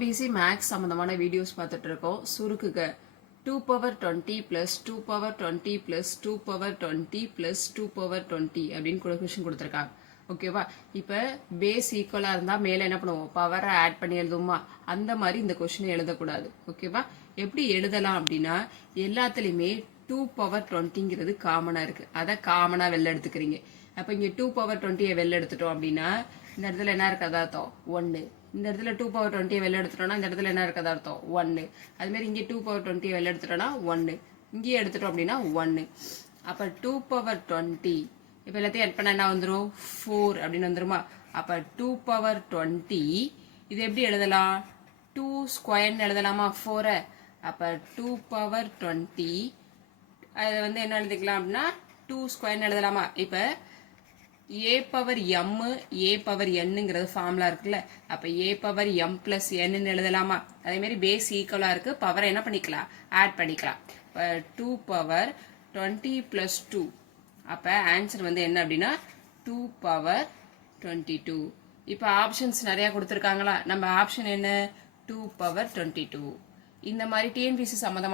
PC maths சம்பந்தமான videos பார்த்துட்டு இருக்கோம். சுருக்குக 2 power 20 plus 2 power 20 plus 2 power 20 plus 2 power 20 அப்படின்னு கொஷின் கொடுத்துருக்காங்க. ஓகேவா? இப்போ பேஸ் ஈக்குவலாக இருந்தால் மேலே என்ன பண்ணுவோம், பவரை ஆட் பண்ணி எழுதுவோமா, அந்த மாதிரி இந்த கொஷினை எழுதக்கூடாது. ஓகேவா? எப்படி எழுதலாம் அப்படின்னா, எல்லாத்துலேயுமே 2 பவர் 20ங்கிறது காமனாக இருக்குது. அதை காமனாக வெளில எடுத்துக்கிறீங்க. அப்போ இங்கே 2 பவர் 20யை வெளில எடுத்துட்டோம் அப்படின்னா இந்த இடத்துல என்ன இருக்கிறதா அர்த்தம், 1. இந்த இடத்துல 2 பவர் 20யை வெளில எடுத்துட்டோம்னா இந்த இடத்துல என்ன இருக்கிறதா அர்த்தம், 1. அதுமாரி இங்கே 2 பவர் 20யை வெளில எடுத்துட்டோம்னா 1. இங்கேயே எடுத்துட்டோம் அப்படின்னா 1. அப்போ 2 பவர் 20 இப்போ எல்லாத்தையும் ஆட் பண்ண என்ன வந்துடும், 4 அப்படின்னு வந்துருமா. அப்போ 2 பவர் 20 இது எப்படி எழுதலாம், 2 ஸ்கொயர்னு எழுதலாமா 4. அப்போ 2 பவர் 20 அது வந்து என்ன எழுதிக்கலாம் அப்படின்னா 2 ஸ்கொயர்னு எழுதலாமா. இப்போ a power M a power என்னங்கிறது ஃபார்முலா இருக்குல்ல, அப்போ ஏ பவர் எம் பிளஸ் என்னன்னு எழுதலாமா. அதேமாரி பேஸ் ஈக்குவலாக இருக்குது, பவரை என்ன பண்ணிக்கலாம், ஆட் பண்ணிக்கலாம். இப்போ 2 பவர் 20 பிளஸ் 2, அப்போ ஆன்சர் வந்து என்ன அப்படின்னா 2 பவர் 22. இப்போ ஆப்ஷன்ஸ் நிறையா கொடுத்துருக்காங்களா, நம்ம ஆப்ஷன் என்ன 2 பவர் 22. இந்த மாதிரி டிஎன்பிசி சம்மந்தமாக